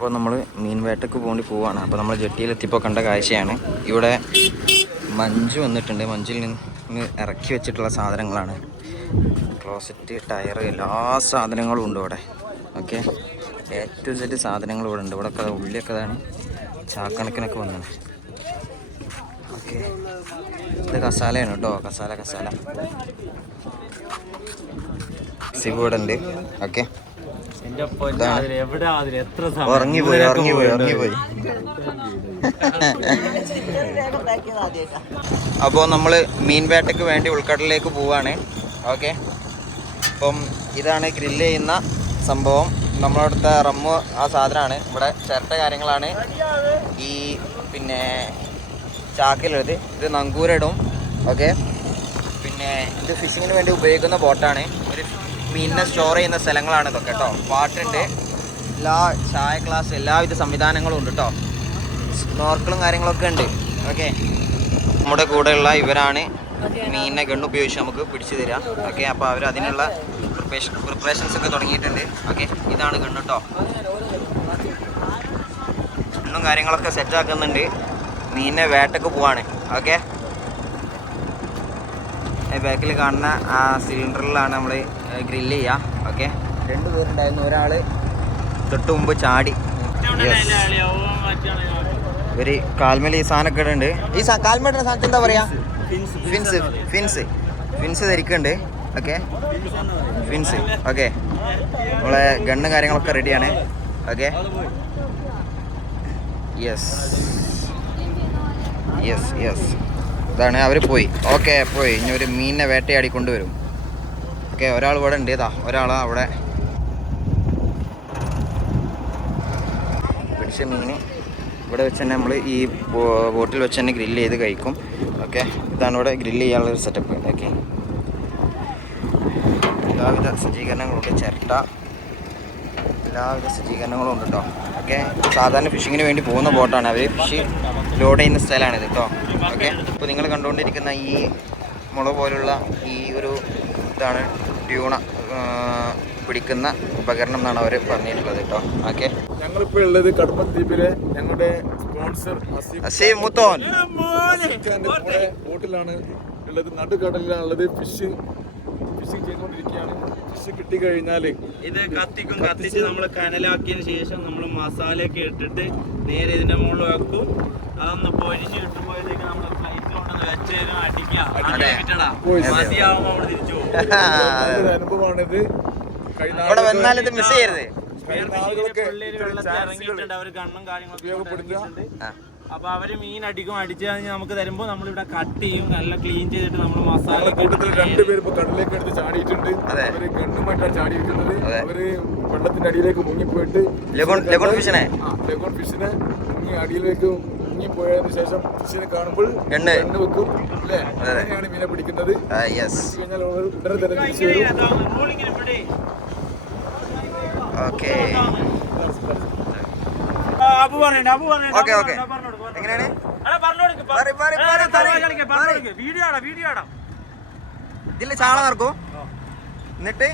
അപ്പോൾ നമ്മൾ മീൻ വേട്ടയ്ക്ക് പോവാണ്. അപ്പോൾ നമ്മൾ ജെട്ടിയിലെത്തിയപ്പോൾ കണ്ട കാഴ്ചയാണ്. ഇവിടെ മഞ്ച് വന്നിട്ടുണ്ട്. മഞ്ചിൽ നിന്ന് ഇറക്കി വെച്ചിട്ടുള്ള സാധനങ്ങളാണ്. ക്ലോസറ്റ്, ടയർ, എല്ലാ സാധനങ്ങളും ഉണ്ട് ഇവിടെ. ഓക്കെ, A to Z സാധനങ്ങൾ ഇവിടെ ഉണ്ട്. ഇവിടെ ഉള്ളിയൊക്കെ അതാണ് ചാക്കണക്കിനൊക്കെ വന്നത്. ഓക്കെ, ഇത് കസാലയാണ് കേട്ടോ. കസാല ഇവിടെ ഉണ്ട്. ഓക്കെ, ഉറങ്ങിപ്പോയി. അപ്പോൾ നമ്മൾ മീൻ വേട്ടയ്ക്ക് വേണ്ടി ഉൾക്കടലിലേക്ക് പോവാണ്. ഓക്കെ, അപ്പം ഇതാണ് ഗ്രില്ല് ചെയ്യുന്ന സംഭവം. നമ്മളടുത്ത റമ്മ് ആ സാധനമാണ്. ഇവിടെ ചിരട്ട കാര്യങ്ങളാണ് ഈ പിന്നെ ചാക്കിലുള്ളത്. ഇത് നങ്കൂരിടും. ഓക്കെ, പിന്നെ ഇത് ഫിഷിങ്ങിന് വേണ്ടി ഉപയോഗിക്കുന്ന ബോട്ടാണ്. ഒരു മീനിനെ സ്റ്റോർ ചെയ്യുന്ന സ്ഥലങ്ങളാണ് ഇതൊക്കെ കേട്ടോ. പാട്ടുണ്ട്, എല്ലാ ചായ ഗ്ലാസ്, എല്ലാവിധ സംവിധാനങ്ങളും ഉണ്ട് കേട്ടോ. സ്നോർക്കിളും കാര്യങ്ങളൊക്കെ ഉണ്ട്. ഓക്കെ, നമ്മുടെ കൂടെയുള്ള ഇവരാണ് മീനിനെ ഗണ്ണുപയോഗിച്ച് നമുക്ക് പിടിച്ചു തരാം. ഓക്കെ, അപ്പോൾ അവർ അതിനുള്ള പ്രിപ്പറേഷൻസ് ഒക്കെ തുടങ്ങിയിട്ടുണ്ട്. ഓക്കെ, ഇതാണ് ഗണ്ണ് കേട്ടോ. ഗണ്ണും കാര്യങ്ങളൊക്കെ സെറ്റാക്കുന്നുണ്ട്. മീനിനെ വേട്ടയ്ക്ക് പോവാണ്. ഓക്കെ, ബാക്കിൽ കാണുന്ന ആ സിലിണ്ടറിലാണ് നമ്മൾ ഗ്രില്ല് ചെയ്യുക. ഓക്കെ, 2 പേരുണ്ടായിരുന്നു. ഒരാൾ തൊട്ട് മുമ്പ് ചാടി. ഒരു കാൽമേൽ ഈ സാധനമൊക്കെ ഇടുന്നുണ്ട്. ഈ കാൽമേടുന്ന സാധനത്തിന് എന്താ പറയുക? ഫിൻസ് ധരിക്കുന്നുണ്ട്. Okay, fins. ഓക്കെ, നമ്മളെ ഗണ്ണ് കാര്യങ്ങളൊക്കെ റെഡിയാണ്. ഓക്കെ, യെസ് ഇതാണ് അവർ പോയി. ഓക്കെ, പോയി. ഇനി ഒരു മീനിനെ വേട്ടയാടി കൊണ്ടുവരും. ഓക്കെ, ഒരാൾ ഇവിടെ ഉണ്ട്. ഇതാ ഒരാളാ അവിടെ പിടിച്ച മീൻ ഇവിടെ വെച്ച് തന്നെ നമ്മൾ ഈ ബോട്ടിൽ വെച്ച് തന്നെ ഗ്രില്ല് ചെയ്ത് കഴിക്കും. ഓക്കെ, ഇതാണ് ഇവിടെ ഗ്രില്ല് ചെയ്യാനുള്ളൊരു സെറ്റപ്പ്. ഓക്കെ, എല്ലാവിധ സജ്ജീകരണങ്ങളുണ്ട്. ചിരട്ട, എല്ലാവിധ സജ്ജീകരണങ്ങളും ഉണ്ട് കേട്ടോ. ഓക്കെ, സാധാരണ ഫിഷിങ്ങിന് വേണ്ടി പോകുന്ന ബോട്ടാണ്. അവർ ഫിഷ് ലോഡ് ചെയ്യുന്ന സ്ഥലമാണിത് കേട്ടോ. ഓക്കെ, ഇപ്പോൾ നിങ്ങൾ കണ്ടുകൊണ്ടിരിക്കുന്ന ഈ മുള പോലുള്ള ഈ ഒരു ഇതാണ് ട്യൂണ പിടിക്കുന്ന ഉപകരണം എന്നാണ് അവർ പറഞ്ഞിട്ടുള്ളത് കേട്ടോ. ഓക്കെ, ഞങ്ങളിപ്പോൾ ഉള്ളത് കടപ്പൻ ദ്വീപിലെ ഞങ്ങളുടെ സ്പോൺസർ അസീം മുത്തോൻ ബോട്ടിലാണ് ഉള്ളത്. നടുക്കടലിലാണുള്ളത്. ഫിഷിങ് ചെയ്തുകൊണ്ടിരിക്കുകയാണ്. ഫിഷ് കിട്ടിക്കഴിഞ്ഞാൽ ഇത് കത്തിച്ച് നമ്മൾ കനലാക്കിയതിന് ശേഷം നമ്മൾ മസാലയൊക്കെ ഇട്ടിട്ട് നേരെ ഇതിന്റെ മുകളിൽ വെക്കും. അതൊന്ന് പൊരിഞ്ഞ് കിട്ടുമ്പോഴത്തേക്ക് നമ്മൾ ഫ്ലൈറ്റ് കൊണ്ടൊന്ന് വെച്ചേരും അടിക്കാം. മതിയാവുമ്പോൾ നമ്മൾ തിരിച്ചു പോകും. അനുഭവമാണിത്. ഇവിടെ വന്നാലിത് മിസ് ചെയ്യരുത്. വെള്ളത്തിൽ ഇറങ്ങിയിട്ടുണ്ട്. അവർ കണ്ണും കാര്യങ്ങളൊക്കെ ഉപയോഗപ്പെടുത്തുന്നുണ്ട്. അപ്പൊ അവര് മീൻ അടിച്ച് കഴിഞ്ഞാൽ നമുക്ക് തരുമ്പോൾ നമ്മളിവിടെ കട്ട് ചെയ്യും. നല്ല ക്ലീൻ ചെയ്തിട്ട് നമ്മൾ മസാല. 2 പേര് ഇപ്പൊ കടലിലേക്ക് എടുത്ത് ചാടിയിട്ടുണ്ട്. അവര് ഗണ്ണുമായിട്ടാണ് ചാടിയിരിക്കുന്നത്. അവര് വെള്ളത്തിന്റെ അടിയിലേക്ക് മുങ്ങിപ്പോയിട്ട് ലഗോൺ ഫിഷിനെ മുങ്ങി അടിയിലേക്ക് മുങ്ങിപ്പോയതിനു ശേഷം ഫിഷിനെ കാണുമ്പോൾ ഗണ്ണ് വെക്കും. അല്ലേ, അങ്ങനെയാണ് മീനെ പിടിക്കുന്നത്. കഴിഞ്ഞാൽ ഉടനെ തന്നെ തിരിച്ചു വരും. ഓക്കെ, എങ്ങനെയാണ്? ഇതില് ചാള നടക്കും. എന്നിട്ട്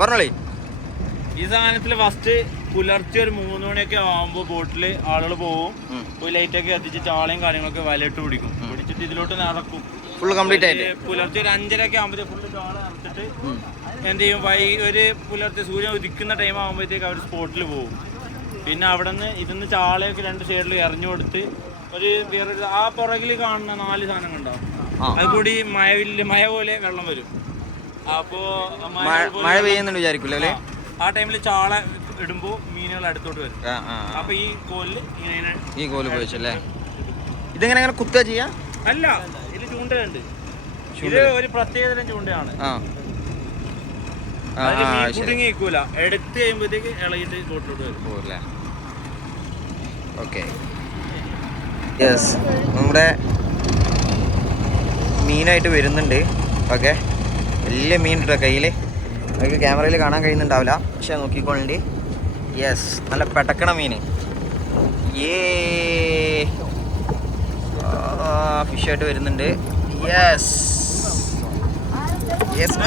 പറഞ്ഞോളി. ഈ സാധനത്തില് ഫസ്റ്റ് പുലർച്ചെ ഒരു 3 മണിയൊക്കെ ആവുമ്പോ ബോട്ടില് ആളുകൾ പോവും. പോയി ലൈറ്റൊക്കെ കത്തിച്ച് ചാളയും കാര്യങ്ങളൊക്കെ വലയിട്ട് പിടിക്കും. പിടിച്ചിട്ട് ഇതിലോട്ട് നടക്കും. ഫുള്ള് കംപ്ലീറ്റ് ആയിട്ട് പുലർച്ചെ ഒരു 5:30 ആകുമ്പോഴത്തേക്ക് ഫുള്ള് ചാള നടത്തിട്ട് എന്ത് ചെയ്യും? ഒരു പുലർച്ചെ സൂര്യൻ ഉദിക്കുന്ന ടൈം ആകുമ്പോഴത്തേക്ക് അവർ സ്പോട്ടിൽ പോകും. പിന്നെ അവിടെ നിന്ന് ഇതിന്ന് ചാളയൊക്കെ 2 സൈഡിൽ എറിഞ്ഞു കൊടുത്ത് ഒരു വേറൊരു ആ പുറകിൽ കാണുന്ന 4 സാധനങ്ങൾ ഉണ്ടാവും. അത് കൂടി മഴ പോലെ വെള്ളം വരും. അപ്പോ മഴ പെയ്യുന്നുണ്ട് വിചാരിക്കില്ല. ആ ടൈമിൽ ചാള ഇടുമ്പോ മീനുകൾ അടുത്തോട്ട് വരും. അപ്പൊ ഈ കോല് ഉപയോഗിച്ചല്ലേ? ഇതെങ്ങനെ കുത്തുക ചെയ്യാ? അല്ല, ഇത് ചൂണ്ടയുണ്ട്. ഇത് ഒരു പ്രത്യേകതരം ചൂണ്ടയാണ്. കുടുങ്ങി നിൽക്കൂല. എടുത്ത് കഴിയുമ്പോഴത്തേക്ക് ഇളകിട്ട് കോട്ടിലോട്ട് വരും. ഓക്കെ, യെസ്, നമ്മുടെ മീനായിട്ട് വരുന്നുണ്ട്. ഓക്കെ, വലിയ മീൻ കേട്ടോ കയ്യിൽ. നമുക്ക് ക്യാമറയിൽ കാണാൻ കഴിയുന്നുണ്ടാവില്ല, പക്ഷെ നോക്കിക്കോളണ്ടി. യെസ്, നല്ല പെട്ടക്കണ മീൻ. ഫിഷായിട്ട് വരുന്നുണ്ട്. യെസ്,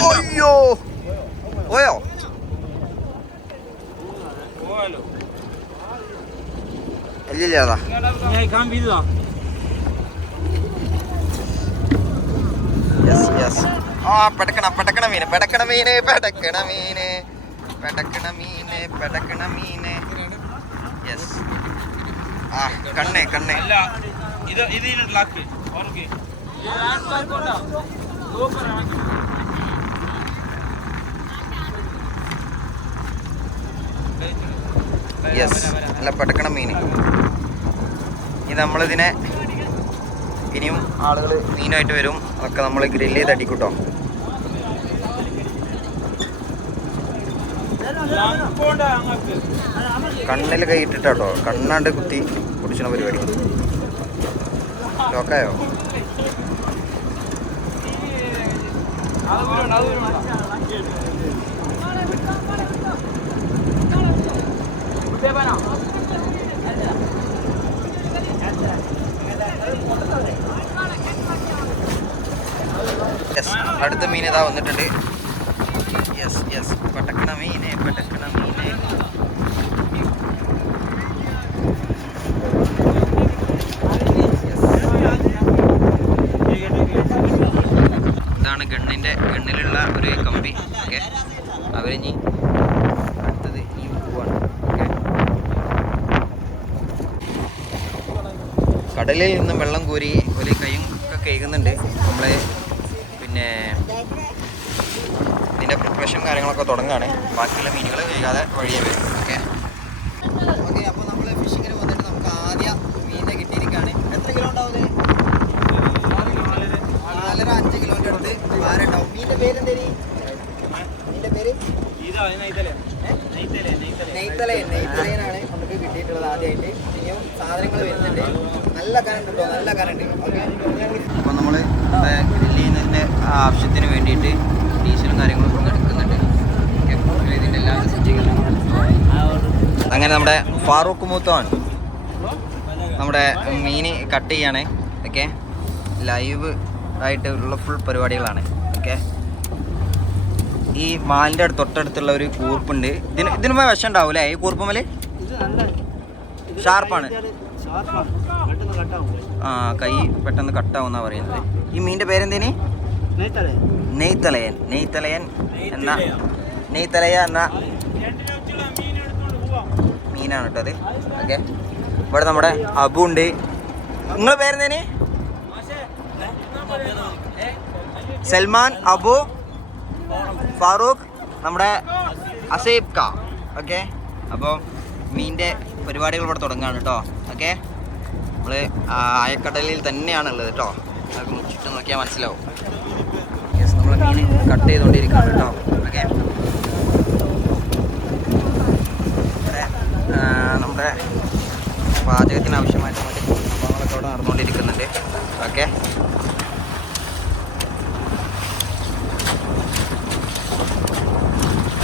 അയ്യോ ഇല്ല അതാ യെസ് യെസ്. ആ പെടക്കണ മീന് പെടക്കണ മീന് പെടക്കണ മീന് പെടക്കണ മീന് പെടക്കണ മീന്. യെസ്. ആ കണ്ണേ കണ്ണേ. യെസ്, അല്ല പെടക്കണ മീന്. ഇത് നമ്മളിതിനെ ഇനിയും ആളുകൾ മീനായിട്ട് വരും, ഒക്കെ നമ്മൾ ഗ്രില്ല് ചെയ്ത് അടിക്കൂട്ടോ. കണ്ണിൽ കൈ ഇട്ടിട്ടോ, കണ്ണാണ്ട് കുത്തി കുടിച്ചണ പരിപാടി. ലോക്കായോ? യെസ്, അടുത്ത മീൻ ഇതാ വന്നിട്ടുണ്ട്. യെസ് യെസ്, പെടക്കണ മീന് പെടക്കണ മീന്. ഇതാണ് ഗണ്ണിലുള്ള ഒരു കമ്പി. ഓക്കെ, അവരിഞ്ഞി അടുത്തത് ഈ പൂവാണ്. ഓക്കെ, കടലിൽ നിന്നും വെള്ളം കോരി ഒരു കൈയും ഒക്കെ കഴുകുന്നുണ്ട് നമ്മള്. പിന്നെ ഇതിൻ്റെ പ്രിപ്പറേഷൻ കാര്യങ്ങളൊക്കെ തുടങ്ങുകയാണ്. ബാക്കിയുള്ള മീനുകൾ കഴുകാതെ വഴിയേ വരും. Okay okay. അപ്പോൾ നമ്മൾ ഫിഷിങ്ങിന് വന്നിട്ട് നമുക്ക് ആദ്യം മീനിനെ കിട്ടിയിരിക്കുകയാണ്. എത്ര കിലോ ഉണ്ടാവും? 4.5 കിലോൻ്റെ അടുത്ത് ഭാരം ഉണ്ടാവും. മീനിൻ്റെ പേര് എന്തേരി? മീനിൻ്റെ പേര് നെയ്ത്തലയനാണ് നമുക്ക് കിട്ടിയിട്ടുള്ളത് ആദ്യമായിട്ട്. ഇനിയും സാധനങ്ങൾ വരുന്നുണ്ട്. നല്ല കറണ്ട് കേട്ടോ, നല്ല കറണ്ട്. ഓക്കെ, അപ്പോൾ നമ്മൾ ഗ്രില്ല് ചെയ്യുന്നതിൻ്റെ ആവശ്യത്തിന് വേണ്ടിയിട്ട് ഡീസലും കാര്യങ്ങളൊക്കെ ഒന്ന് എടുക്കുന്നുണ്ട്. ഇതിൻ്റെ എല്ലാം അങ്ങനെ നമ്മുടെ ഫാറൂഖ് മൂത്തോൻ നമ്മുടെ മീൻ കട്ട് ചെയ്യാണ്. ഓക്കെ, ലൈവ് ആയിട്ട് ഉള്ള ഫുൾ പരിപാടികളാണ്. ഓക്കെ, ഈ മാലിൻ്റെ തൊട്ടടുത്തുള്ള ഒരു കൂർപ്പുണ്ട്. ഇതിനുമേ വിഷം ഉണ്ടാവും അല്ലേ? ഈ കൂർപ്പുമേൽ ഷാർപ്പാണ്. ആ, കൈ പെട്ടെന്ന് കട്ടാവും എന്നാണ് പറയുന്നത്. ഈ മീനിൻ്റെ പേരെന്തേനി? നെയ്ത്തലയൻ. എന്ന മീനാണ് കേട്ടോ അത്. ഓക്കെ, ഇവിടെ നമ്മുടെ അബു ഉണ്ട്. നിങ്ങളുടെ പേരെന്തേനി? സൽമാൻ, അബു, ഫാറൂഖ്, നമ്മുടെ അസീബ് ക. ഓക്കെ, അപ്പോൾ മീനിൻ്റെ പരിപാടികൾ ഇവിടെ തുടങ്ങുകയാണ് കേട്ടോ. ഓക്കെ, നമ്മൾ ആയക്കടലിൽ തന്നെയാണുള്ളത് കേട്ടോ. നമുക്ക് മുച്ചിട്ട് നോക്കിയാൽ മനസ്സിലാവും. യെസ്, നമ്മൾ മീൻ കട്ട് ചെയ്തുകൊണ്ടിരിക്കുകയാണ് കേട്ടോ. ഓക്കെ, നമ്മുടെ പാചകത്തിന് ആവശ്യമായിട്ട് മറ്റ് സംഭവങ്ങളൊക്കെ അവിടെ നടന്നുകൊണ്ടിരിക്കുന്നുണ്ട്. ഓക്കെ,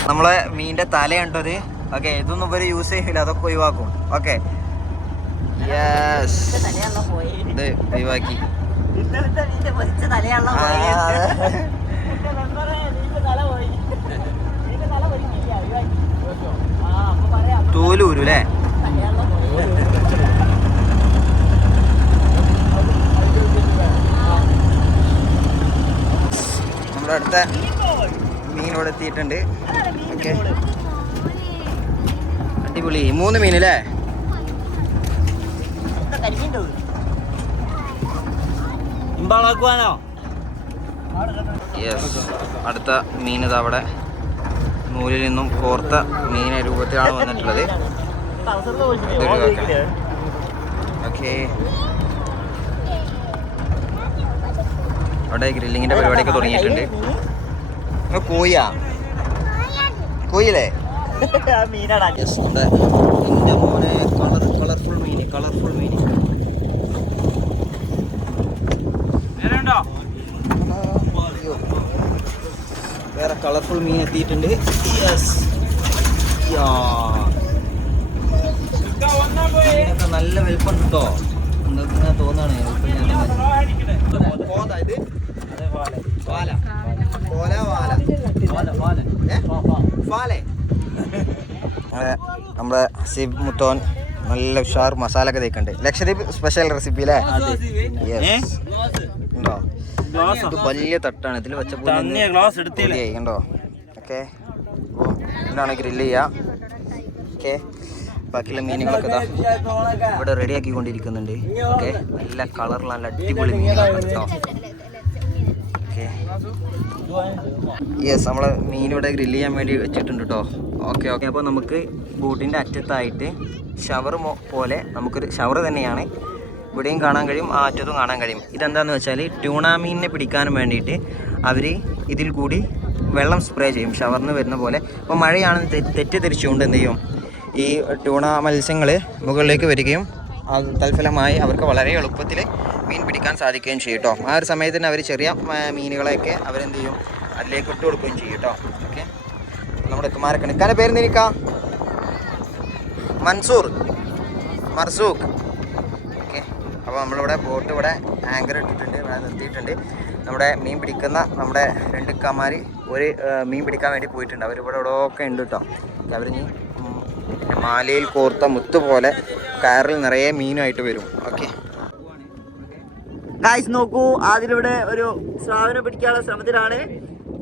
നമ്മളെ മീനിൻ്റെ തലയുണ്ടത്. ഓക്കെ, ഇതൊന്നും ഇവർ യൂസ് ചെയ്യില്ല, അതൊക്കെ ഒഴിവാക്കും. ഓക്കെ, യെസ്, ഇത് ഒഴിവാക്കി. തോലൂരു അല്ലേ? നമ്മുടെ അടുത്ത മീൻ ഇവിടെ എത്തിയിട്ടുണ്ട്. ഓക്കെ, അടിപൊളി 3 മീനല്ലേ? യെസ്, അടുത്ത മീൻ ഇത് അവിടെ നൂലിൽ നിന്നും കോർത്ത മീന രൂപത്തിലാണ് വന്നിട്ടുള്ളത്. ഓക്കെ, അവിടെ ഗ്രില്ലിങ്ങിൻ്റെ പരിപാടിയൊക്കെ തുടങ്ങിയിട്ടുണ്ട്. കോയില്ലേ? യെസ്, നമ്മുടെ എൻ്റെ മോനെ കളർഫുൾ മീൻ. വേറെ കളർഫുൾ മീൻ എത്തിയിട്ടുണ്ട്. യെസ്, മീനൊക്കെ നല്ല വലിപ്പം കിട്ടോ. എന്തൊക്കെ തോന്നാണ്. നമ്മുടെ ഹസീബ് മുത്തോൻ നല്ല ഉഷാർ മസാല ഒക്കെ തേക്കുന്നുണ്ട്. ലക്ഷദ്വീപ് സ്പെഷ്യൽ റെസിപ്പി അല്ലേ? ഉണ്ടോ? ഇത് വലിയ തട്ടാണ്. ഇതിൽ വെച്ചപ്പോൾ കണ്ടോ? ഓക്കെ, അപ്പോൾ ഇതാണ് ഗ്രില്ല് ചെയ്യുക. ഓക്കെ, ബാക്കിയുള്ള മീനുകളൊക്കെ ഇതാ ഇവിടെ റെഡിയാക്കി കൊണ്ടിരിക്കുന്നുണ്ട്. ഓക്കെ, നല്ല കളറിൽ നല്ല അടിപൊളി മീനുകളാണ് കേട്ടോ. ഓക്കെ, യെസ്, നമ്മൾ മീൻ ഇവിടെ ഗ്രില്ല് ചെയ്യാൻ വേണ്ടി വെച്ചിട്ടുണ്ട് കേട്ടോ. ഓക്കെ ഓക്കെ, അപ്പോൾ നമുക്ക് ബോട്ടിൻ്റെ അറ്റത്തായിട്ട് ഷവർ പോലെ നമുക്കൊരു ഷവർ തന്നെയാണ് ഇവിടെയും കാണാൻ കഴിയും, ആ അറ്റത്തും കാണാൻ കഴിയും. ഇതെന്താണെന്ന് വെച്ചാൽ ട്യൂണ മീനിനെ പിടിക്കാനും വേണ്ടിയിട്ട് അവർ ഇതിൽ കൂടി വെള്ളം സ്പ്രേ ചെയ്യും, ഷവറിന് വരുന്ന പോലെ. അപ്പോൾ മഴയാണെന്ന് തെറ്റിദ്ധരിച്ചുകൊണ്ട് എന്ത് ചെയ്യും, ഈ ട്യൂണ മത്സ്യങ്ങൾ മുകളിലേക്ക് വരികയും അത് തൽഫലമായി അവർക്ക് വളരെ എളുപ്പത്തിൽ മീൻ പിടിക്കാൻ സാധിക്കുകയും ചെയ്യും കേട്ടോ. ആ ഒരു സമയത്തിന് അവർ ചെറിയ മീനുകളെയൊക്കെ അവരെന്ത് ചെയ്യും, അതിലേക്ക് ഇട്ട് കൊടുക്കുകയും ചെയ്യും കേട്ടോ. ഓക്കെ, നമ്മുടെ കുമാരൊക്കെ നിൽക്കാൻ്റെ പേര് നിൽക്കാം, മൻസൂർ, മർസൂഖ്. ഓക്കെ, അപ്പോൾ നമ്മളിവിടെ ബോട്ട് ഇവിടെ ആങ്കർ ഇട്ടിട്ടുണ്ട്, ഇവിടെ നിർത്തിയിട്ടുണ്ട്. നമ്മുടെ മീൻ പിടിക്കുന്ന നമ്മുടെ 2 ഇക്കാമാർ ഒരു മീൻ പിടിക്കാൻ വേണ്ടി പോയിട്ടുണ്ട്. അവരിവിടെ ഇവിടെയൊക്കെ ഉണ്ട് കേട്ടോ. അവരിഞ്ഞ് മാലയിൽ കോർത്ത മുത്ത് പോലെ കയറിൽ നിറയെ മീനുമായിട്ട് വരും. ഓക്കെ ഗായ്സ്, നോക്കൂ, അതിലിവിടെ ഒരു സ്രാവിനെ പിടിക്കാനുള്ള ശ്രമത്തിലാണ്,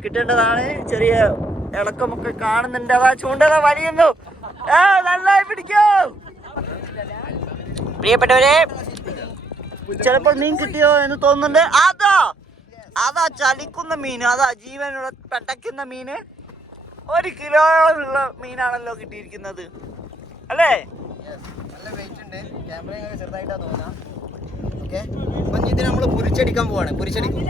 കിട്ടേണ്ടതാണ്. ചെറിയ ഇളക്കമൊക്കെ കാണുന്നുണ്ട്. അതാ ചൂണ്ടതാ വലിയുന്നു. നന്നായി പിടിക്കൂ പ്രിയപ്പെട്ടവരെ. ചിലപ്പോൾ മീൻ കിട്ടിയോ എന്ന് തോന്നുന്നുണ്ട്. അതാ ചലിക്കുന്ന മീൻ, അതാ ജീവനുള്ള പെട്ടയ്ക്കുന്ന മീന്. 1 കിലോയുള്ള മീനാണല്ലോ കിട്ടിയിരിക്കുന്നത് അല്ലേ? നല്ല വെയിറ്റ് ഉണ്ട്. ക്യാമറ ചെറുതായിട്ടാണ് തോന്നാം. ഓക്കെ, അപ്പം ഇത് നമ്മൾ പൊരിച്ചടിക്കാൻ പോവാണ്. പൊരിച്ചടിക്കും.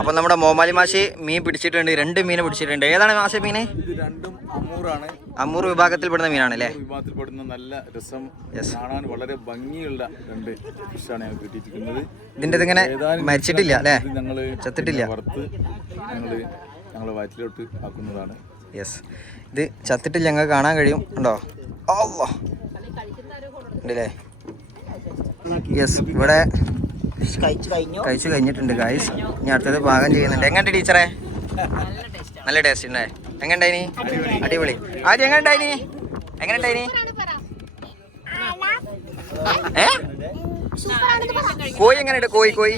അപ്പം നമ്മുടെ മോമാലി മാഷി മീൻ പിടിച്ചിട്ടുണ്ട്. 2 മീനെ പിടിച്ചിട്ടുണ്ട്. ഏതാണ് മാഷ മീന്? ഇത് രണ്ടും അമൂറാണ്. അമൂർ വിഭാഗത്തിൽപ്പെടുന്ന മീനാണ് അല്ലേ? വിഭാഗത്തിൽപ്പെടുന്ന നല്ല രസം, കാണാൻ വളരെ ഭംഗിയുള്ള 2 ഫിഷാണ് ഞങ്ങൾ കിട്ടിയിരിക്കുന്നത്. ഇതിൻ്റെ ഇതിങ്ങനെ മരിച്ചിട്ടില്ല അല്ലേ? ഞങ്ങൾ ചത്തിട്ടില്ല. വറുത്ത് ഞങ്ങൾ വയറ്റിലോട്ട് ആക്കുന്നതാണ്. യെസ്, ഇത് ചത്തിട്ടില്ല, ഞങ്ങൾക്ക് കാണാൻ കഴിയും. ഉണ്ടോ? ഉണ്ടല്ലേ? യെസ്, ഇവിടെ കഴിച്ചു കഴിഞ്ഞിട്ടുണ്ട് ഗായ്സ്. ഇനി അടുത്തത് പാകം ചെയ്യുന്നുണ്ട്. എങ്ങനെയുണ്ട് ടീച്ചറെ? നല്ല ടേസ്റ്റ് ഉണ്ടേ. എങ്ങനെയുണ്ടായിനി? അടിപൊളി. ആദ്യം എങ്ങനെയുണ്ടായിനി? എങ്ങനെയുണ്ടായിനി? കോഴി എങ്ങനെയുണ്ട്? കോഴി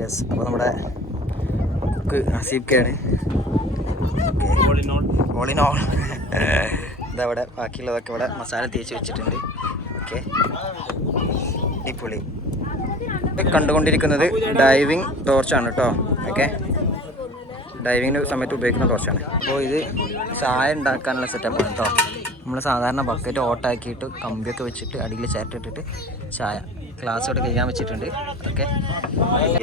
യെസ്, അപ്പോൾ നമ്മുടെ ഹസീബ്ക്കാണ്. ഓൾ ഇൻ ഓൾ ഇതവിടെ ബാക്കിയുള്ളതൊക്കെ ഇവിടെ മസാല തേച്ച് വെച്ചിട്ടുണ്ട്. ഓക്കെ, അടിപൊളി. കണ്ടുകൊണ്ടിരിക്കുന്നത് ഡൈവിങ് ടോർച്ചാണ് കേട്ടോ. ഓക്കെ, ഡൈവിങ്ങിന് സമയത്ത് ഉപയോഗിക്കുന്ന ടോർച്ചാണ്. അപ്പോൾ ഇത് ചായ ഉണ്ടാക്കാനുള്ള സെറ്റപ്പാണ് കേട്ടോ. നമ്മൾ സാധാരണ ബക്കറ്റ് ഓട്ടാക്കിയിട്ട് കമ്പിയൊക്കെ വെച്ചിട്ട് അടിയിൽ ചേർത്തിട്ടിട്ട് ചായ ഗ്ലാസ്സോടെ കഴിക്കാൻ വെച്ചിട്ടുണ്ട്. ഓക്കെ,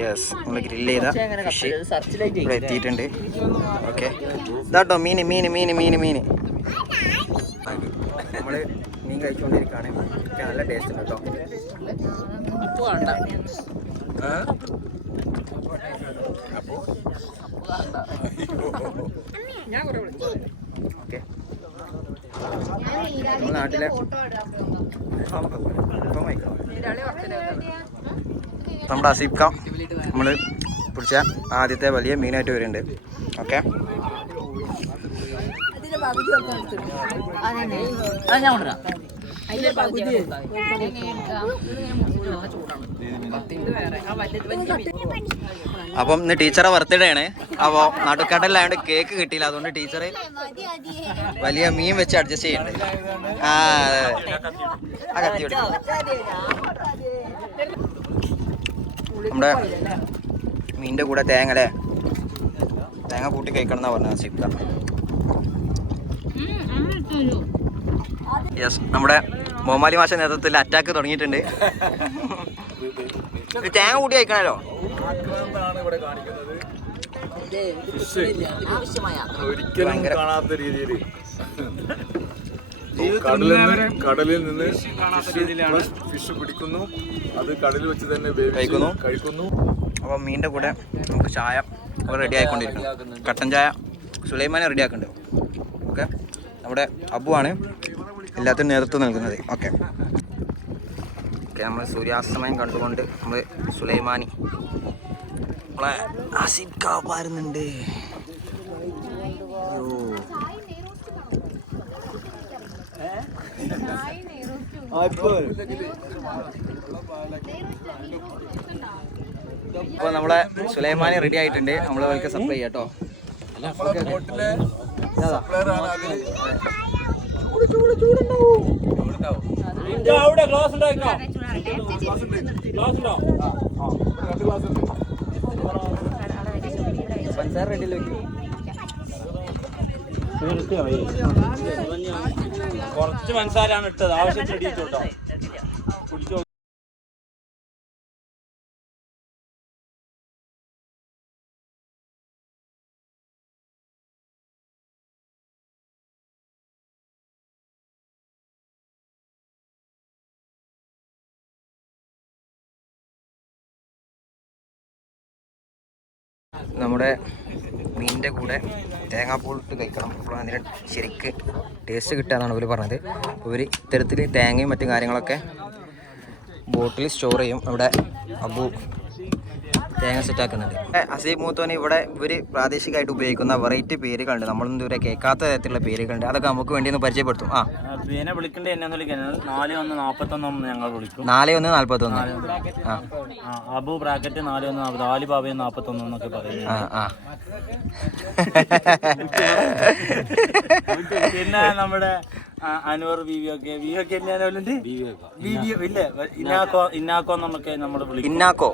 യെസ്, നമ്മൾ ഗ്രില്ല് ചെയ്ത ഫിഷ് ഇവിടെ എത്തിയിട്ടുണ്ട്. ഓക്കെ, ഇതാട്ടോ മീൻ. നമ്മൾ മീൻ കഴിച്ചുകൊണ്ടിരിക്കുകയാണ്. നല്ല ടേസ്റ്റ് ഉണ്ട് കേട്ടോ. ഓക്കെ, നമ്മുടെ നാട്ടിലെ നമ്മുടെ അസീബ് ഖാൻ നമ്മൾ പിടിച്ച ആദ്യത്തെ വലിയ മീനായിട്ട് വരുന്നുണ്ട്. ഓക്കെ, അപ്പം ഇന്ന് ടീച്ചറെ ബർത്ത്ഡേ ആണ്. അപ്പോൾ നടുക്കടലായതുകൊണ്ട് കേക്ക് കിട്ടിയില്ല. അതുകൊണ്ട് ടീച്ചർ വലിയ മീൻ വെച്ച് അഡ്ജസ്റ്റ് ചെയ്യുന്നുണ്ട്. ആ കത്തി പിടിക്കും. നമ്മുടെ മീനിൻ്റെ കൂടെ തേങ്ങ അല്ലേ, തേങ്ങ കൂട്ടി കഴിക്കണം എന്നാ പറഞ്ഞത് സിപ്ക. യെസ്, നമ്മുടെ മോമാലി മാഷ നേതൃത്വത്തിൽ അറ്റാക്ക് തുടങ്ങിയിട്ടുണ്ട്. തേങ്ങ കൂട്ടി കഴിക്കണല്ലോ. ഒരിക്കലും കാണാത്ത രീതിയിൽ കടലിൽ നിന്ന് ഫിഷ് പിടിക്കുന്നു, അത് കടലിൽ വെച്ച് തന്നെ കഴിക്കുന്നു. അപ്പം മീനിൻ്റെ കൂടെ നമുക്ക് ചായ റെഡി ആയിക്കൊണ്ടിരിക്കുന്നു. കട്ടൻ ചായ സുലൈമാനെ റെഡി ആക്കുന്നുണ്ട്. ഓക്കെ, നമ്മുടെ അബുവാണ് എല്ലാത്തിനും നേതൃത്വം നൽകുന്നത്. ഓക്കെ, ഓക്കെ, നമ്മൾ സൂര്യാസ്തമയം കണ്ടുകൊണ്ട് നമ്മൾ സുലൈമാനി നമ്മളെ ആസിഫ് കാ പാരുന്നുണ്ട്. അപ്പോൾ നമ്മളെ സുലൈമാനി റെഡി ആയിട്ടുണ്ട്. നമ്മൾ അവർക്ക് സപ്ലൈ ചെയ്യാം കേട്ടോ. പഞ്ചസാര റെഡിയല്ലേ? കുറച്ച് പഞ്ചസാരാണ് ഇട്ടത്, ആവശ്യത്തിന് ഇടിയിട്ടോ. കുടിച്ചോ. നമ്മുടെ മീനിൻ്റെ കൂടെ തേങ്ങാപ്പൂളിട്ട് കഴിക്കണം. അപ്പോൾ അതിന് ശരിക്ക് ടേസ്റ്റ് കിട്ടുകയെന്നാണ് ഇവർ പറഞ്ഞത്. ഇവർ ഇത്തരത്തിൽ തേങ്ങയും മറ്റു കാര്യങ്ങളൊക്കെ ബോട്ടിൽ സ്റ്റോർ ചെയ്യും. ഇവിടെ അബു തേങ്ങ സെറ്റാക്കുന്നുണ്ട്. അസീബ് മൂത്തോന് ഇവിടെ ഇവർ പ്രാദേശികമായിട്ട് ഉപയോഗിക്കുന്ന വെറൈറ്റി പേരുകളുണ്ട്, നമ്മളൊന്നും ഇതുവരെ കേൾക്കാത്ത തരത്തിലുള്ള പേരുകളുണ്ട്. അതൊക്കെ നമുക്ക് വേണ്ടി ഒന്ന് പരിചയപ്പെടുത്തും. പിന്നെ വിളിക്കേണ്ടത് എന്നാന്ന് വിളിക്കുന്നത് 4141 ഞങ്ങൾ വിളിക്കും. 4141 അബു ബ്രാക്കറ്റ് 4140 ആലിബാബയും 41 എന്നൊക്കെ പറയും. പിന്നെ നമ്മുടെ അൻവർ ബീവിയൊക്കെ ഇന്നാക്കോ നമുക്ക് നമ്മൾ വിളിക്കും. ഇന്നാക്കോ.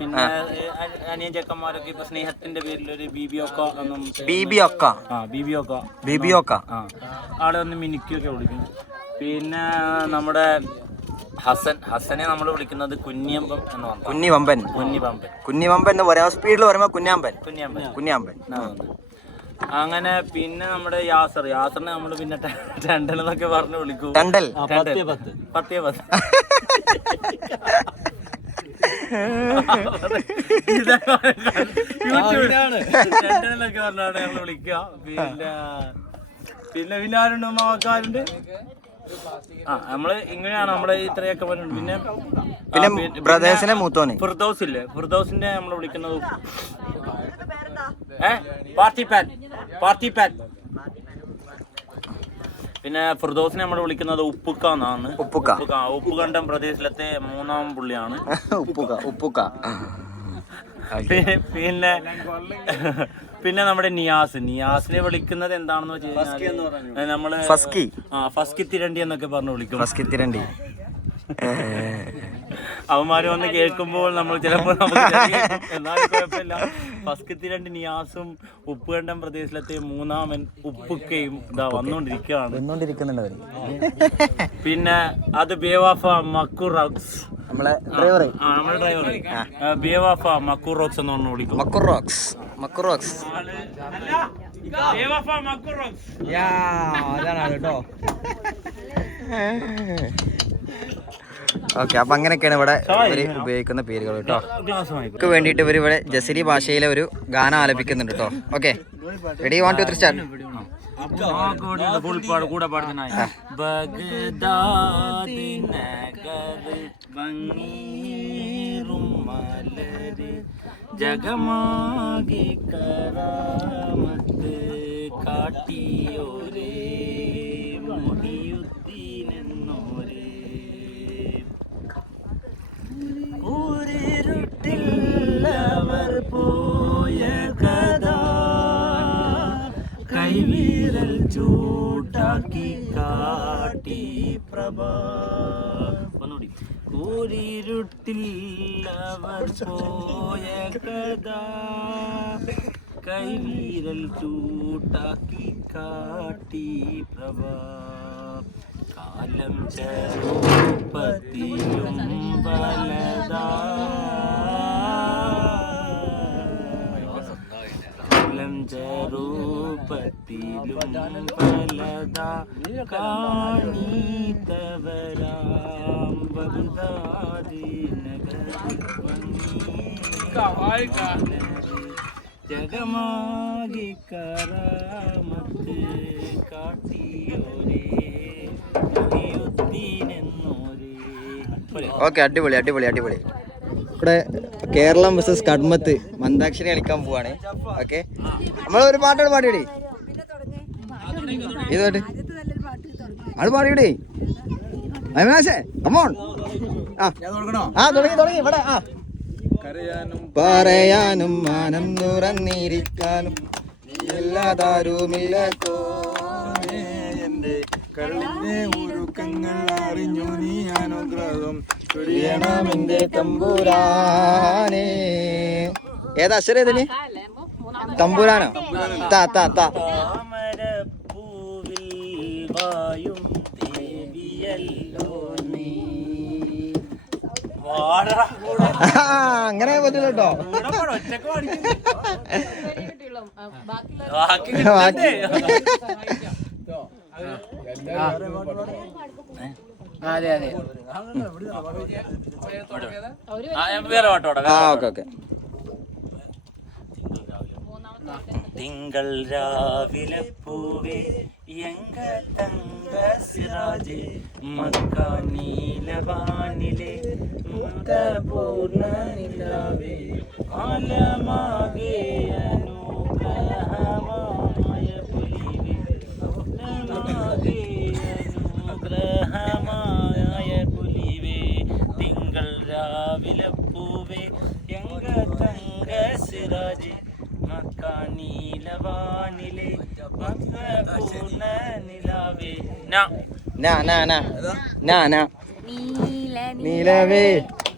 പിന്നെ അനിയൻ ചെക്കന്മാരൊക്കെ ഇപ്പൊ സ്നേഹത്തിന്റെ പേരിൽ ഒരു ബീബിയൊക്ക ആളെ ഒന്ന് മിനിക്കൊക്കെ വിളിക്കും. പിന്നെ നമ്മുടെ ഹസനെ നമ്മൾ വിളിക്കുന്നത് കുഞ്ഞിയമ്പൻ എന്ന് പറഞ്ഞു. കുഞ്ഞിവമ്പൻ എന്ന് പറയാം. സ്പീഡിൽ പറയുമ്പോ കുഞ്ഞാമ്പൻ. അങ്ങനെ പിന്നെ നമ്മുടെ യാസറിനെ നമ്മൾ പിന്നെ ടെണ്ടൽ എന്നൊക്കെ പറഞ്ഞു വിളിക്കും. ടെണ്ടൽ 10 ടെണ്ടലൊക്കെ പറഞ്ഞാണ് ഞങ്ങൾ വിളിക്കുക. പിന്നെ ആരുണ്ട് മാക്കാരുണ്ട്. നമ്മള് ഇങ്ങനെയാണ് നമ്മള് ഇത്രയൊക്കെ പറയുന്നത്. പിന്നെ ബ്രദേഴ്സിനെ മൂത്തോനെ ഫിർദൗസ് ഇല്ലേ, ഫിർദൗസിന്റെ നമ്മൾ വിളിക്കുന്നത് പാർട്ടി പാൻ. പിന്നെ ഫിർദൗസിനെ നമ്മൾ വിളിക്കുന്നത് ഉപ്പുക്ക എന്നാണ്. ഉപ്പുകണ്ടം പ്രദേശത്തിലത്തെ 3ാം പുള്ളിയാണ് പിന്നെ നമ്മുടെ നിയാസിനെ വിളിക്കുന്നത് എന്താണെന്ന് വെച്ച് കഴിഞ്ഞാൽ നമ്മള് ഫസ്കി തിരണ്ടി എന്നൊക്കെ പറഞ്ഞു വിളിക്കും. അവന്മാര് വന്ന് കേൾക്കുമ്പോൾ നമ്മൾ ചിലപ്പോൾ എന്നാലും കുഴപ്പമില്ല. ഫസ്കത്തി 2 നിയാസും ഉപ്പുകണ്ടം പ്രദേശത്തിലത്തെ 3ാമൻ ഉപ്പുക്കയും ഇതാ വന്നോണ്ടിരിക്കുകയാണ്. പിന്നെ അത് ബേവാഫ മക്കുറോക്സ്, നമ്മുടെ ഡ്രൈവർ ബേവാഫ മക്കുറോക്സ് എന്ന് പറഞ്ഞു വിളിക്കും. മക്കുറോക്സ് അതാണ് കേട്ടോ. ഓക്കെ, അപ്പൊ അങ്ങനെയൊക്കെയാണ് ഇവിടെ ഇവര് ഉപയോഗിക്കുന്ന പേരുകൾ കേട്ടോ. ഇവർക്ക് വേണ്ടിയിട്ട് ഇവർ ഇവിടെ ജസരി ഭാഷയിലെ ഒരു ഗാനം ആലപിക്കുന്നുണ്ട് കേട്ടോ. Okay, ready 1 2 3 start. കൂടെ പാടുന്ന ബഗ്ദാദ് നഗർ ഭംഗീറും മലര് ജഗമാകി കറാമത്ത് കാട്ടിയോരേ മുഹിയുദ്ദീനെന്നോരേ ൂരിരുട്ടില്ലവർ പോയ കഥ കൈവിരൽ ചൂട്ടാക്കി കാട്ടി പ്രഭ. ഒന്നുകൂടി. ൂരിരുട്ടില്ലവർ പോയ കഥ കൈവിരൽ ചൂട്ടാക്കി കാട്ടി പ്രഭ. കാലം ചെറുപ്പത്തിലും ബലദാ കാലം ചെറുപ്പത്തിലും ബലദാ കാണീതവരാം ബഗ്ദാദ് നഗർ ജഗമാകി കറാമത്ത് കാട്ടിയോരേ മുഹിയുദ്ദീനെന്നോരേ. ഓക്കെ, അടിപൊളി അടിപൊളി അടിപൊളി. ഇവിടെ കേരളം വേഴ്സസ് കടമത്ത് മന്ദാക്ഷരി കളിക്കാൻ പോവാണ്. ഓക്കെ, നമ്മളൊരു പാട്ടോട് പാടിയിടേ. ഇത് പാട്ട് അത് പാടിയിടേ. അവിനാശേ കമോൺ. തുടങ്ങി ഇവിടെ. പറയാനും മാനം തുറന്നിരിക്കാനും എല്ലാതാരുമില്ല. കരളിന്റെ ഉരുക്കങ്ങൾ അറിഞ്ഞു നീ അനുഗ്രഹം ചൊരിയണമെന്റെ തമ്പുരാനേ. ഏതാ അക്ഷരം ഇതിന്? തമ്പുരാനോ? താ താ താ. അങ്ങനെ പറ്റില്ല കേട്ടോ. ഓക്കെ. തിങ്കൾ രാവിലെ പൂവേ എങ്ക തങ്ക സിറാജ് മക്ക നീലവാനിലെ പൂർണ്ണ നിലാവേ ആലമാകെ അനുഗ്രഹമായ പുലിവേ അനുഗ്രഹമായ പുലിവേ തിങ്കൾ രാവിലെ പൂവേ എങ്ക തങ്ക സിറാജ് നീലവാനിലെ പൂർണ്ണ നിലാവേ നീലവേ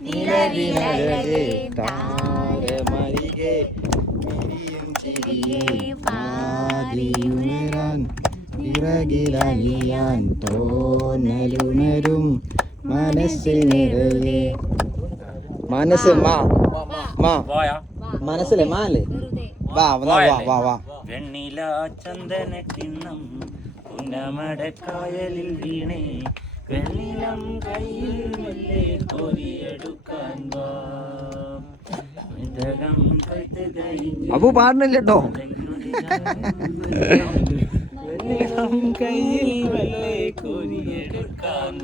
നീലവിനഴകേ താരമരികെ പാതിയുണരാൻ ഇറകിലലിയാൻ തോന്നലുണരും മനസ്സിൽ നിറയെ. മനസ്സ് മനസ്സിലെ മാല്ലേ. വെണ്ണില ചന്ദന കിണ്ണം പുന്നമടക്കായലിൽ വീണേ വെള്ളിലം കയ്യിൽ മെല്ലെ കോരിയെടുക്കാൻ അപ്പൊ പാടുന്നില്ലട്ടോ. വെള്ളിലം കയ്യിൽ മെല്ലെ കോരിയെടുക്കാൻ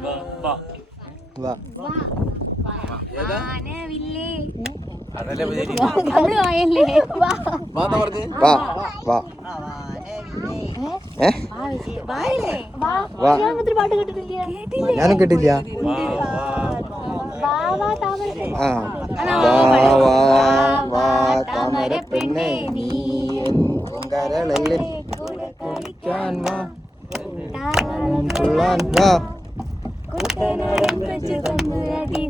ഞാനും കേട്ടില്ല. താമര പെണ്ണെ നീ കരളല്ലേ കുളിക്കാൻ വാ തുള്ളാൻ വാ.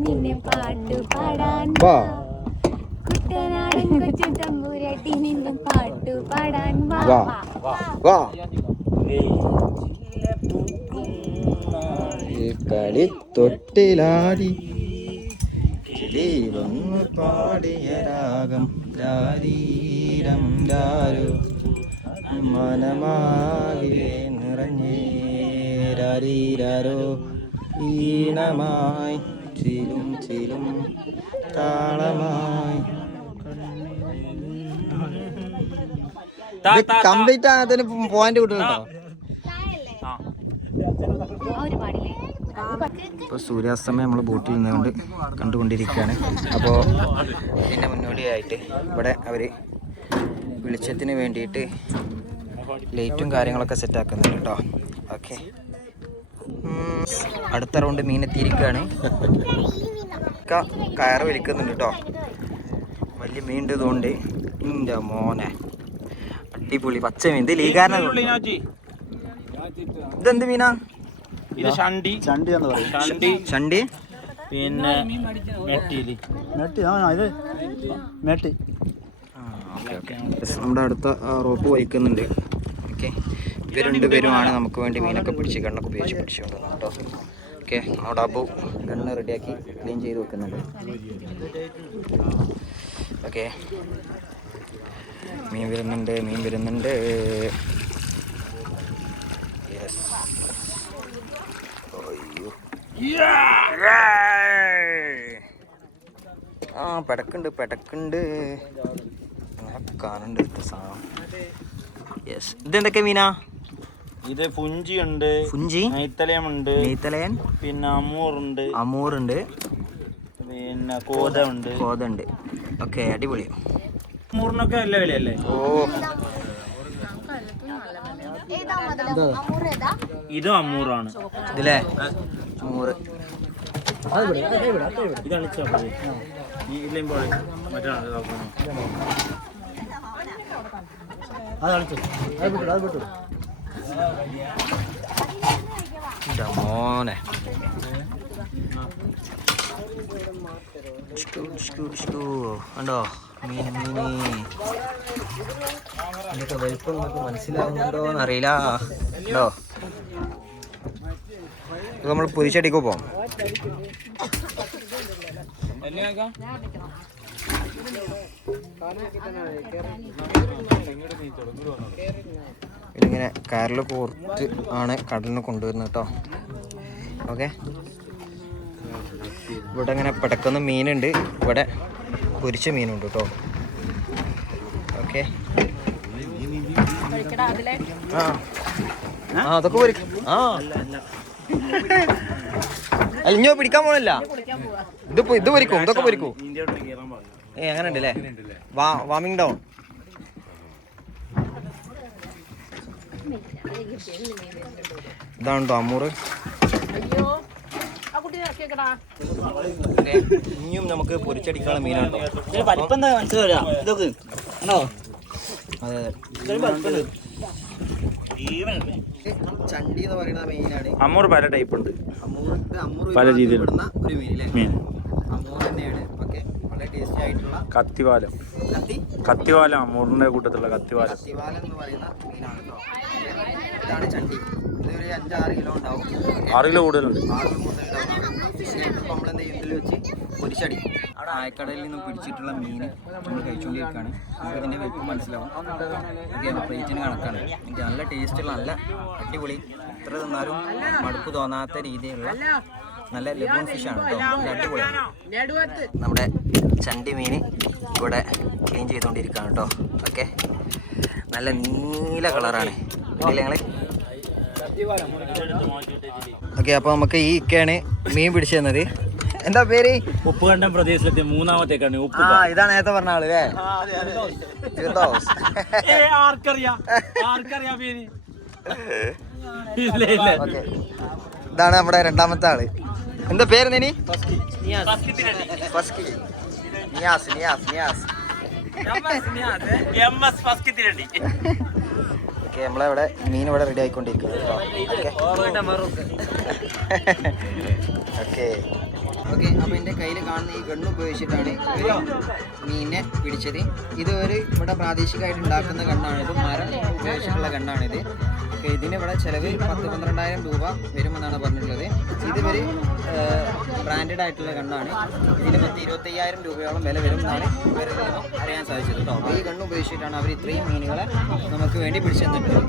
നിന്നെ പാട്ടു പാടാൻ വാ കുട്ടനാടൻ കൊച്ചു തമ്പുരാട്ടി നിന്നെ പാട്ടു പാടാൻ വാ വാ. കളി തൊട്ടിലാടി കിളി വന്നു പാടിയ രാഗം രാരീരം രാരു മനമാകെ നിറഞ്ഞേ രാരീരാരോ ഈണമായി ചിലും ചിലും താളമായി. കംപ്ലീറ്റ് അതിന് പോയിന്റ് കിട്ടുന്നുണ്ടോ? ഇപ്പോൾ സൂര്യാസ്തമയം നമ്മൾ ബോട്ടിൽ നിന്നുകൊണ്ട് കണ്ടുകൊണ്ടിരിക്കുകയാണ്. അപ്പോൾ ഇതിൻ്റെ മുന്നോടിയായിട്ട് ഇവിടെ അവർ വെളിച്ചത്തിന് വേണ്ടിയിട്ട് ലൈറ്റും കാര്യങ്ങളൊക്കെ സെറ്റാക്കുന്നുണ്ട് കേട്ടോ. ഓക്കെ, അടുത്ത റൗണ്ട് മീനെത്തിയിരിക്കുകയാണ്. കയറ് വലിക്കുന്നുണ്ട് കേട്ടോ. വലിയ മീണ്ടതുകൊണ്ട് എൻ്റെ മോനെ അടിപൊളി പച്ച മീൻ. ഇത് ലീകാരന. ഇതെന്ത് മീനാ? ഇത് ഷണ്ടി. ഷണ്ടി പിന്നെ നമ്മുടെ അടുത്ത റോപ്പ് വലിക്കുന്നുണ്ട്. ഓക്കെ, ഇവർ രണ്ടുപേരുമാണ് നമുക്ക് വേണ്ടി മീനൊക്കെ പിടിച്ച് കണ്ണൊക്കെ ഉപയോഗിച്ച് പിടിച്ചു കൊണ്ടുവന്നത് കേട്ടോ. ഓക്കെ, നമ്മുടെ അബു കണ്ണ് റെഡിയാക്കി ക്ലീൻ ചെയ്ത് വെക്കുന്നുണ്ട്. ഓക്കെ, മീൻ വരുന്നുണ്ട്. യെസ്. ആ പെടക്കുണ്ട് കാണുന്നുണ്ട് സാധനം. യെസ്. ഇതെന്തൊക്കെ മീനാ? ഇത് പുഞ്ചിയുണ്ട്, പുഞ്ചി, നെയ്ത്തലയുണ്ട്, നെയ്ത്തലയൻ, പിന്നെ അമൂറുണ്ട്, പിന്നെ കോതുണ്ട്. ഓക്കെ, അടിപൊളി. അമ്മൂറിനൊക്കെ നല്ല വിലയല്ലേ? ഓ, ഇതും അമ്മൂറാണ്. ഇതില്ലേ അമ്മൂറ്. ഇതാണ് മോനെ ഉണ്ടോ മീന്? ഇതിന്റെ വലിപ്പം നിങ്ങൾക്ക് മനസ്സിലാവുന്നുണ്ടോന്ന് അറിയില്ല. ഉണ്ടോ? ഇത് നമ്മൾ പൊരിച്ചടിക്കോ പോവാം. ഇതിങ്ങനെ കയറിൽ കോർത്ത് ആണ് കടലിന് കൊണ്ടുവരുന്നത് കേട്ടോ. ഓക്കെ, ഇവിടെ ഇങ്ങനെ പിടക്കുന്ന മീനുണ്ട്, ഇവിടെ പൊരിച്ച മീനുണ്ട് കേട്ടോ. ഓക്കെ, അതൊക്കെ പൊരിക്കും. അല്ല, പിടിക്കാൻ പോണില്ല. ഇത് പൊരിക്കും, ഇതൊക്കെ പൊരിക്കും. അങ്ങനെ ഉണ്ടല്ലേ? വാമിങ് ഡൗൺ. ഇതാണോ അമ്മൂറ്? ഇനിയും നമുക്ക് പൊരിച്ചടിക്കാനുള്ള മീനാണ്. ചണ്ടി എന്ന് പറയുന്ന മീനാണ്. അമ്മൂർ പല ടൈപ്പ് ഉണ്ട്, പല രീതിയിലുള്ള ഒരു മീൻ. അമ്മൂർ തന്നെയാണ്. ഓക്കെ, വളരെ ടേസ്റ്റി ആയിട്ടുള്ള കത്തിവാലം അമ്മൂറിന്റെ കൂട്ടത്തിലുള്ള കത്തിവാലം എന്ന് പറയുന്ന മീനാണ് കേട്ടോ. ഇതാണ് ചണ്ടി. ഇതൊരു 5-6 കിലോ ഉണ്ടാവും. 6 കിലോ കൂടുതലുണ്ട്. 6 കൂടുതലുണ്ടാവും. നമ്മളെന്താ ഇതിൽ വെച്ച് പൊരിച്ചടിക്കും. അവിടെ ആയക്കടലിൽ നിന്നും പിടിച്ചിട്ടുള്ള മീൻ നമ്മൾ കഴിച്ചുകൊണ്ടിരിക്കുകയാണ്. നമുക്ക് ഇതിൻ്റെ വലിപ്പം മനസ്സിലാവും. ഓക്കെ, പ്ലേറ്റിന് കണക്കാണ്. എനിക്ക് നല്ല ടേസ്റ്റുള്ള, നല്ല അടിപൊളി, എത്ര തിന്നാലും മടുപ്പ് തോന്നാത്ത രീതിയിലുള്ള നല്ല ലഗൂൺ ഫിഷാണ് കേട്ടോ. അടിപൊളിയാണ്. നമ്മുടെ ചണ്ടി മീൻ ഇവിടെ ക്ലീൻ ചെയ്തുകൊണ്ടിരിക്കുകയാണ് കേട്ടോ. ഓക്കെ, നല്ല നീല കളറാണ്. ഞങ്ങൾ ഓക്കെ, അപ്പോൾ നമുക്ക് ഈ ഇക്കയാണ് മീൻ പിടിച്ചു തന്നത്. എന്താ പേര്? ഉപ്പുകണ്ടം പ്രദേശത്തെ 3ാമത്തെ കണ്ണി. ഇതാണ് നേരത്തെ പറഞ്ഞ ആള് അല്ലേ? ഇതാണ് നമ്മുടെ 2ാമത്തെ ആള്. എന്താ പേര്? നീ നമ്മളവിടെ മീൻ ഇവിടെ റെഡി ആയിക്കൊണ്ടിരിക്കുന്നു. ഓക്കെ, അപ്പോൾ എൻ്റെ കയ്യിൽ കാണുന്ന ഈ ഗണ്ണ് ഉപയോഗിച്ചിട്ടാണ് ഇവർ മീനിനെ പിടിച്ചത്. ഇത് ഇവിടെ പ്രാദേശികമായിട്ട് ഉണ്ടാക്കുന്ന ഗണ്ണാണിത്. മരം ഉപയോഗിച്ചിട്ടുള്ള ഗണ്ണാണിത്. ഓക്കെ, ഇതിന് ഇവിടെ ചിലവ് 10-12,000 രൂപ വരുമെന്നാണ് പറഞ്ഞിട്ടുള്ളത്. ഇതിവർ ബ്രാൻഡഡ് ആയിട്ടുള്ള ഗണ്ണാണ്. ഇതിന് 25,000 രൂപയോളം വില വരുമെന്നാണ് ഇവരിൽ നിന്നും അറിയാൻ സാധിച്ചത് കേട്ടോ. അപ്പോൾ ഈ ഗണ്ണ് ഉപയോഗിച്ചിട്ടാണ് അവർ ഇത്രയും മീനുകളെ നമുക്ക് വേണ്ടി പിടിച്ചു തന്നിട്ടുള്ളത്.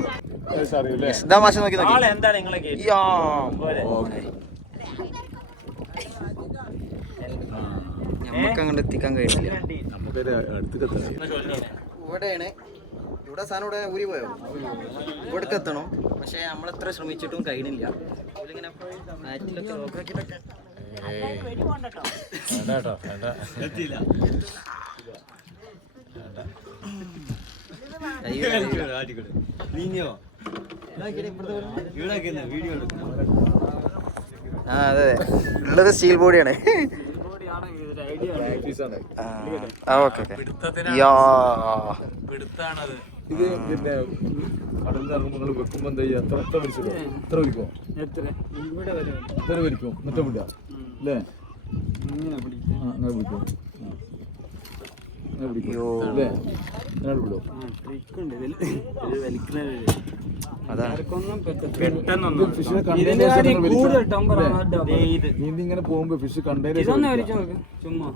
നമുക്ക് അങ്ങോട്ട് എത്തിക്കാൻ കഴിയില്ല. ഇവിടെയാണ്, ഇവിടെ സാധനം ഇവിടെ ഊരി പോയോ? ഇവിടേക്ക് എത്തണം, പക്ഷെ നമ്മളെത്ര ശ്രമിച്ചിട്ടും കഴിയുന്നില്ല. ഇങ്ങനെ ആറ്റിലൊക്കെ നോക്കിയിട്ടൊക്കെ അതെ, ഉള്ളത് സ്റ്റീൽ ബോഡിയാണ്. ഇത് പിന്നെ കടലിൽ ഇറങ്ങുമ്പോൾ വെക്കുമ്പോ എന്താ ചെയ്യുക? എത്ര വലിച്ചിട്ടോ? എത്ര വലിക്കും? എത്ര വലിക്കും? എന്നിട്ട് വിടുക അല്ലേ? അങ്ങനെ പിടിക്കും. അങ്ങനെ പിടിക്കും അല്ലേ? അങ്ങനെ വിടും. ഫിഷിനെ നീന്തിങ്ങനെ പോകുമ്പോ ഫിഷ് കണ്ടതിന് ചുമ്മാ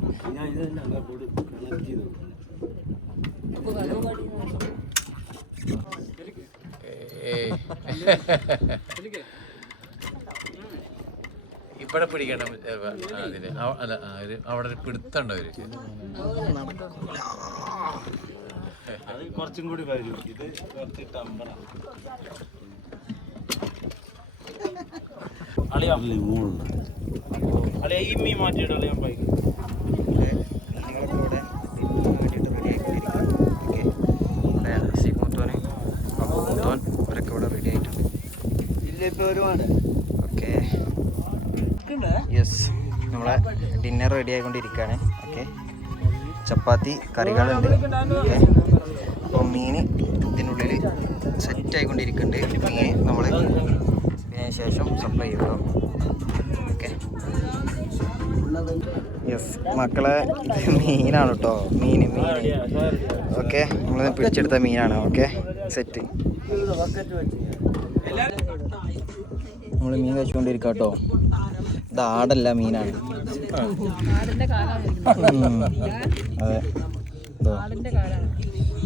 ഇവിടെ പിടിക്കണം. അതിന് അല്ല, അവിടെ ഒരു പിടുത്തുണ്ടോ അവർക്ക്? അത് കുറച്ചും കൂടി വരും. ഇത് കുറച്ച് ടമ്പറ. അളിയാ ഈ മീൻ മാറ്റിയിടല്ലേ ഞാൻ പൈക്ക്. ഇവിടെ റെഡി ആയിട്ടുണ്ട്. ഓക്കെ യെസ്, നമ്മളെ ഡിന്നർ റെഡി ആയിക്കൊണ്ടിരിക്കുകയാണ്. ഓക്കെ, ചപ്പാത്തി കറികളുണ്ട്. ഓക്കെ, അപ്പോൾ മീൻ ഇതിനുള്ളിൽ സെറ്റ് ആയിക്കൊണ്ടിരിക്കുന്നുണ്ട്. മീൻ നമ്മൾ ഇതിന് ശേഷം സപ്ലൈ ചെയ്യും കേട്ടോ. ഓക്കെ യെസ് മക്കളെ, ഇത് മീനാണ് കേട്ടോ. മീൻ ഓക്കെ, നമ്മൾ പിടിച്ചെടുത്ത മീനാണ്. Okay set. നമ്മൾ മീൻ കഴിച്ചുകൊണ്ടിരിക്കുക കേട്ടോ. ഇത് ആടല്ല, മീനാണ്. അതെ,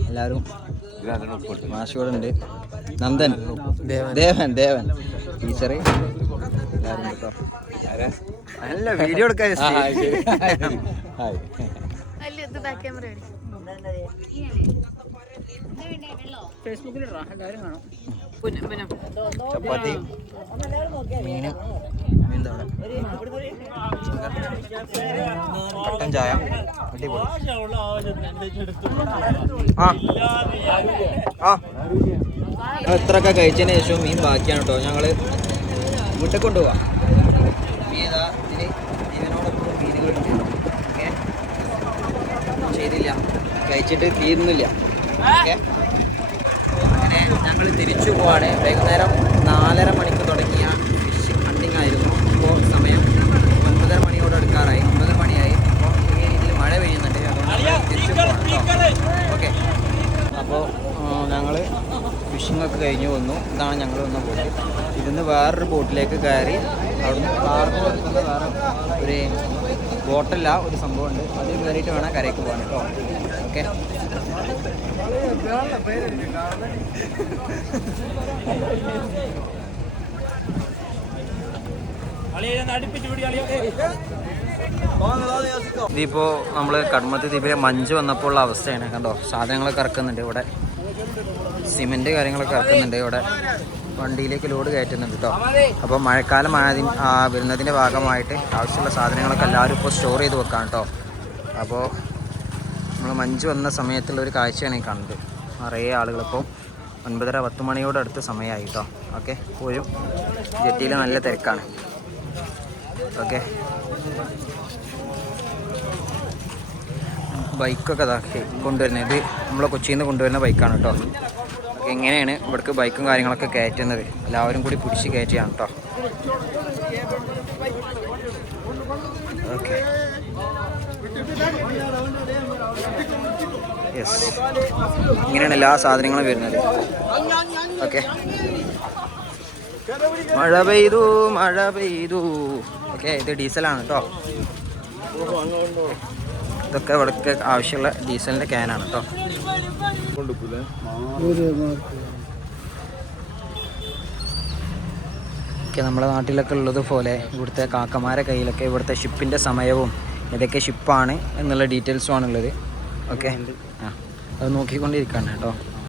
എല്ലാവരും മാഷോടെ ഉണ്ട്. നന്ദൻ, ദേവൻ ടീച്ചർ എല്ലാവരും കേട്ടോ. അല്ല, വീഡിയോ എടുക്കാൻ ചപ്പാത്തി മീന് എന്താണ് കട്ടൻ ചായ അടിപൊളി. എത്രയൊക്കെ കഴിച്ചതിന് ശേഷം മീൻ ബാക്കിയാണ് കേട്ടോ. ഞങ്ങൾ വീട്ടിൽ കൊണ്ടുപോവാം. മീൻ ഇതാ ഇതിന് ജീവനോടൊപ്പം മീനുകളുണ്ട്. ഓക്കെ, ചെയ്തില്ല, കഴിച്ചിട്ട് തീരുന്നില്ല. ഓക്കെ, അങ്ങനെ ഞങ്ങൾ തിരിച്ചു പോവാണ്. വൈകുന്നേരം 4:30 മണിക്ക് തുടങ്ങിയ ഫിഷ് ഹണ്ടിങ് ആയിരുന്നു. ഇപ്പോൾ സമയം 9:30 മണിയോട് അടുക്കാറായി. 9 മണിയായി. അപ്പോൾ ചെറിയ രീതിയിൽ മഴ പെയ്യുന്നുണ്ട്. അതുകൊണ്ട് തിരിച്ചു പോകണം കേട്ടോ. ഓക്കെ, അപ്പോൾ ഞങ്ങൾ ഫിഷിംഗ് ഒക്കെ കഴിഞ്ഞ് വന്നു. ഇതാണ് ഞങ്ങൾ വന്ന ബോട്ട്. ഇതിന്ന് വേറൊരു ബോട്ടിലേക്ക് കയറി അവിടുന്ന് കാർഗോ എടുക്കുന്ന വേറെ ഒരു ബോട്ടല്ല, ഒരു സംഭവമുണ്ട്. അതിൽ കയറിയിട്ട് വേണം കരയ്ക്ക് പോകാൻ കേട്ടോ. ഓക്കെ, ഇതിപ്പോൾ നമ്മൾ കടമത്ത് ദ്വീപിലെ മഞ്ച് വന്നപ്പോൾ ഉള്ള അവസ്ഥയാണ്. കണ്ടോ, സാധനങ്ങളൊക്കെ ഇറക്കുന്നുണ്ട് ഇവിടെ. സിമെൻറ്റ് കാര്യങ്ങളൊക്കെ ഇറക്കുന്നുണ്ട് ഇവിടെ. വണ്ടിയിലേക്ക് ലോഡ് കയറ്റുന്നുണ്ട് കേട്ടോ. അപ്പോൾ മഴക്കാലം വരുന്നതിൻ്റെ ഭാഗമായിട്ട് ആവശ്യമുള്ള സാധനങ്ങളൊക്കെ എല്ലാവരും ഇപ്പോൾ സ്റ്റോർ ചെയ്ത് വെക്കാം കേട്ടോ. അപ്പോൾ നമ്മൾ മഞ്ച് വന്ന സമയത്തുള്ള ഒരു കാഴ്ചയാണ് ഈ കാണുന്നത്. നിറയെ ആളുകളിപ്പോൾ 9:30-10 മണിയോട് അടുത്ത സമയമായി കേട്ടോ. ഓക്കെ, ഇപ്പോഴും ജെട്ടിയിൽ നല്ല തിരക്കാണ്. ഓക്കെ, ബൈക്കൊക്കെ ഇതാക്കി കൊണ്ടുവരുന്നത്. ഇത് നമ്മളെ കൊച്ചിയിൽ നിന്ന് കൊണ്ടുവരുന്ന ബൈക്കാണ് കേട്ടോ. ഓക്കെ, എങ്ങനെയാണ് ഇവിടേക്ക് ബൈക്കും കാര്യങ്ങളൊക്കെ കയറ്റുന്നത്. എല്ലാവരും കൂടി പിടിച്ച് കയറ്റുകയാണ് കേട്ടോ. ഓക്കെ യെസ്, ഇങ്ങനെയാണ് എല്ലാ സാധനങ്ങളും വരുന്നത്. ഓക്കെ, മഴ പെയ്തു. ഓക്കെ, ഇത് ഡീസലാണ് കേട്ടോ. ഇതൊക്കെ ഇവിടേക്ക് ആവശ്യമുള്ള ഡീസലിൻ്റെ ക്യാനാണ് കേട്ടോ. ഓക്കെ, നമ്മുടെ നാട്ടിലൊക്കെ ഉള്ളതുപോലെ ഇവിടുത്തെ കാക്കമാരെ കയ്യിലൊക്കെ ഇവിടുത്തെ ഷിപ്പിൻ്റെ സമയവും ഏതൊക്കെ ഷിപ്പാണ് എന്നുള്ള ഡീറ്റെയിൽസും ആണുള്ളത്. ഓക്കെ, അത് നോക്കിക്കൊണ്ടിരിക്കുകയാണ് കേട്ടോ.